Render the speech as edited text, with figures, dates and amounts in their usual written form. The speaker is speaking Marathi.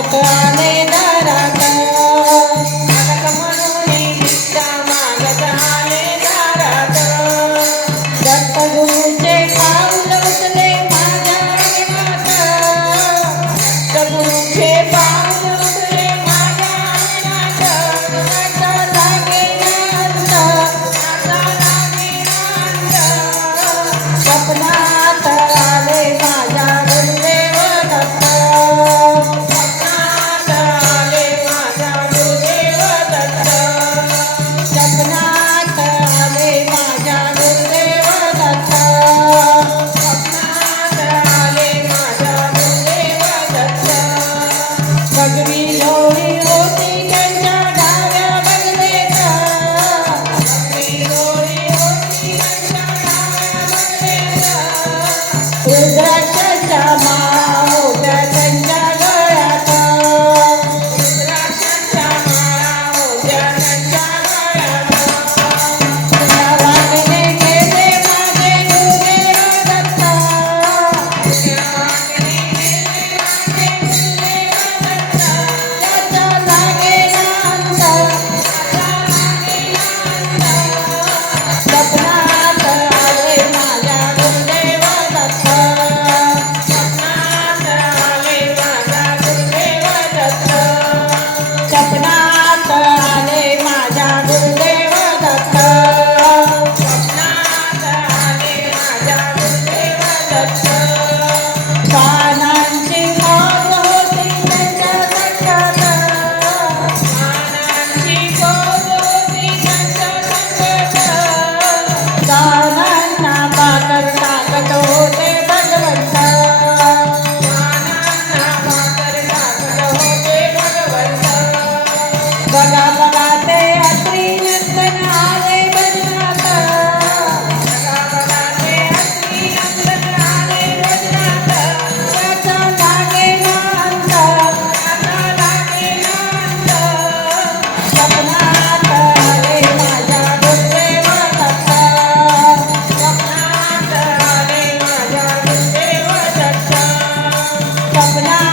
मालक आले दारात मालक म्हणून भिक्षा मागत आले दारात दत्तगुरूचे पाऊल उचले माझ्या अंगणात दत्तगुरूचे पाऊल उचले माझ्या अंगणात नाचा लागे नांद स्वप्नात आले माझ्या गुरुदेव दत्त स्वप्नात आले माझ्या गुरुदेव दत्त स्वप्नात आले माझ्या गुरुदेव दत्त स्वप्नात आले माझ्या गुरुदेव दत्त भगवी लोळी होती त्यांच्या डाव्या बगलेत भगवी लोळी होती त्यांच्या डाव्या बगलेत रुद्राक्षाच्या माळा होत्या त्यांच्या गळ्यात रुद्राक्षाच्या माळा होत्या त्यांच्या गळ्यात त्या वाटेने गेले माझे गुरुदेव दत्त त्या वाटेने गेले माझे गुरुदेव दत्त त्याचा लागे नांद स्वप्नात आले माझ्या गुरुदेव दत्त स्वप्नात आले माझ्या गुरुदेव दत्त स्वप्नात आले माझ्या गुरुदेव दत्त स्वप्नात आले माझ्या गुरुदेव दत्त पानांची मौज होती त्यांच्या संगत पानांची मौज होती त्यांच्या संगत गानांना भाकर टाकत होते भगवंत गानांना भाकर टाकत होते भगवंत बघा बघा ते अत्री नंदन आले भजनात बघा बघा ते अत्री नंदन आले भजनात त्याचा लागे नांद त्याचा लागे नांद स्वप्नात आले माझ्या गुरुदेव दत्त स्वप्नात आले माझ्या गुरुदेव दत्त स्वप्नात